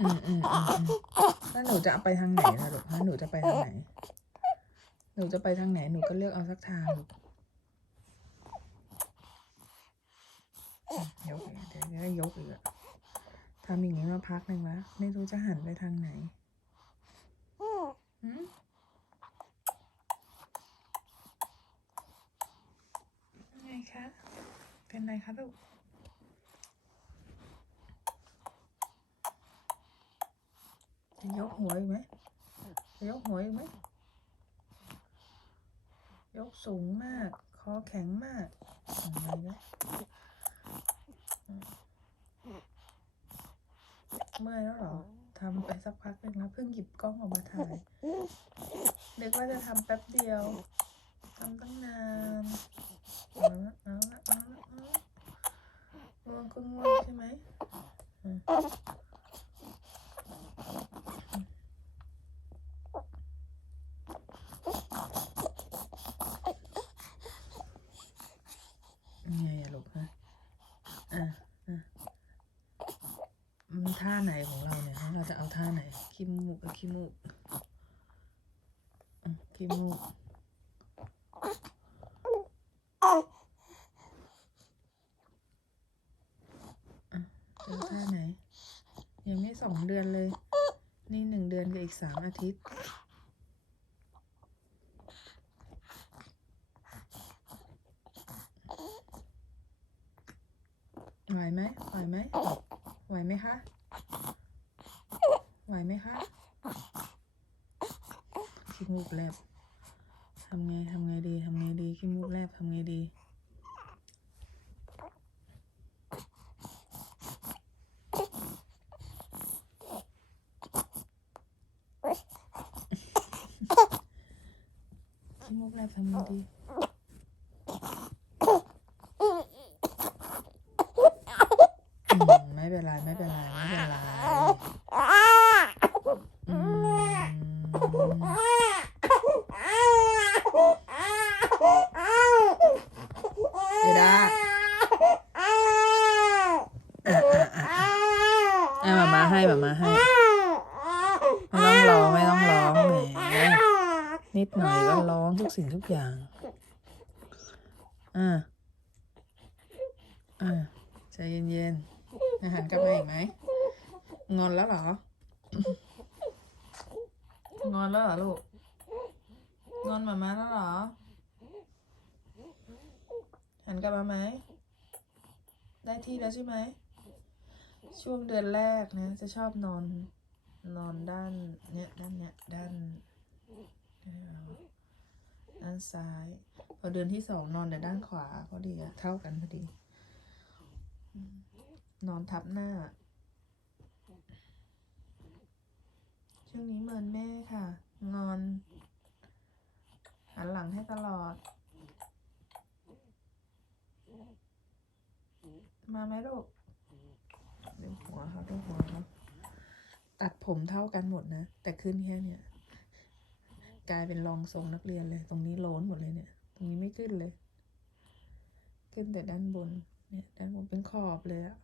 อืมอืมอืมอืมแล้วหนูจะเอาไปทางไหนล่ะลูกฮะหนูจะไปทางไหน หนูจะไปทางไหน หนูก็เลือกเอาสักทางลูกยกอีกเดี๋ยวจะได้ยกอีกอะทำอย่างนี้มาพักหนึ่งแล้วไม่รู้จะหันไปทางไหนไงคะ เป็นไรคะลูก จะ ยกหัวอีกไหมยกหัวอีกไหมยกสูงมาก คอแข็งมากอะไรนะอืมเมื่อยแล้วเหรอทำไปสักพักหนึ่งแล้วเพิ่งหยิบกล้องออกมาถ่ายนึกว่าจะทำแป๊บเดียว ทำตั้งนานเอาละเอาละเอาละเอาละง่วงก็ง่วงใช่ไหมอืม ไงอะลูกฮะอะอะ มันท่าไหนของเราเนี่ย เราจะเอาท่าไหนขี้มูกขี้มูกขี้มูกเอาท่าไหน ยังไม่สองเดือนเลย นี่หนึ่งเดือนกับอีกสามอาทิตย์ไหวไหมไหวไหม ไหวไหมคะ ไหวไหมคะขี้มูกแลบทำไงทำไงดีทำไงดีขี้มูกแลบทำไงดีขี้มูกแลบทำไงดี อืม ไม่เป็นไรไม่เป็นไรไม่เป็นไรอืมเอดาอะอะอะอะมามาให้มามาให้ไม่ต้องร้องไม่ต้องร้องแหมนิดหน่อยก็ร้องทุกสิ่งทุกอย่างอ่าอ่าใจเย็นๆ อาหารกลับมาอีกไหม งอนแล้วเหรอ งอนแล้วเหรอลูก งอนหมามาแล้วเหรอ หันกลับมาไหม ได้ที่แล้วใช่ไหม ช่วงเดือนแรกนะ จะชอบนอน นอนด้านเนี้ยด้านเนี้ยด้านด้านซ้าย พอเดือนที่สองนอนแต่ด้านขวาพอดีอะเท่ากันพอดี นอนทับหน้า ช่วงนี้เมินแม่ค่ะ งอน หันหลังให้ตลอด มาไหมลูกดูหัวเขาดูหัวเขาตัดผมเท่ากันหมดนะ แต่ขึ้นแค่เนี้ยกลายเป็นรองทรงนักเรียนเลย ตรงนี้โล้นหมดเลยเนี่ย ตรงนี้ไม่ขึ้นเลย ขึ้นแต่ด้านบน เนี่ย ด้านบนเป็นขอบเลยอะ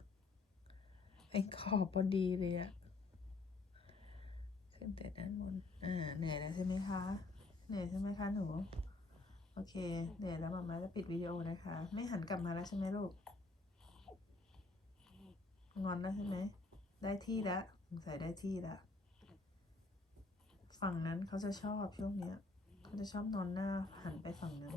เป็นขอบพอดีเลยอะขึ้นแต่ด้านบนอ่าเหนื่อยแล้วใช่ไหมคะ เหนื่อยใช่ไหมคะหนู โอเค เหนื่อยแล้วมามาจะปิดวิดีโอนะคะ ไม่หันกลับมาแล้วใช่ไหมลูก งอนแล้วใช่ไหม ได้ที่แล้วสงสัยได้ที่ล้วฝั่งนั้นเขาจะชอบช่วงเนี้ย เขาจะชอบนอนหน้าหันไปฝั่งนั้น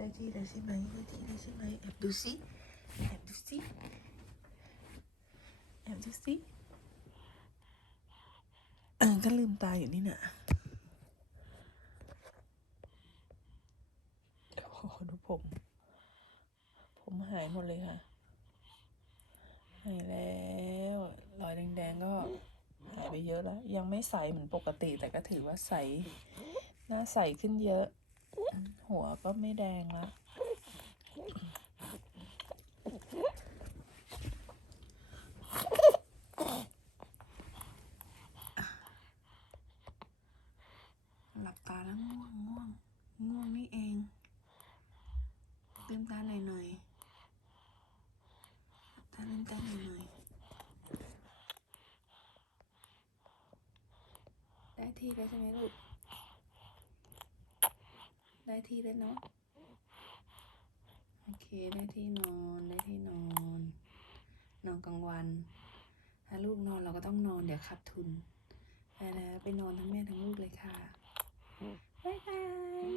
ได้ที่แล้วใช่ไหมได้ที่แล้วใช่ไหมแอบดูสิแอบดูสิแอบดูสิเออก็ลืมตาอยู่นี่น่ะโอ้ดูผม ผมหายหมดเลยค่ะ หายแล้วรอยแดงๆก็หายไปเยอะแล้ว ยังไม่ใสเหมือนปกติแต่ก็ถือว่าใส หน้าใสขึ้นเยอะ หัวก็ไม่แดงแล้วหลับตาแล้วง่วงง่วงง่วงนี่เองตื่นตาหน่อยหน่อยตาลืมตาหน่อยหน่อยได้ที่แล้ใช่ไหมลูก ได้ที่แล้วเนาะ โอเค ได้ที่นอน ได้ที่นอน นอนกลางวัน ถ้าลูกนอนเราก็ต้องนอนเดี๋ยวขาดทุนไปแล้วไปนอนทั้งแม่ทั้งลูกเลยค่ะ บ๊ายบาย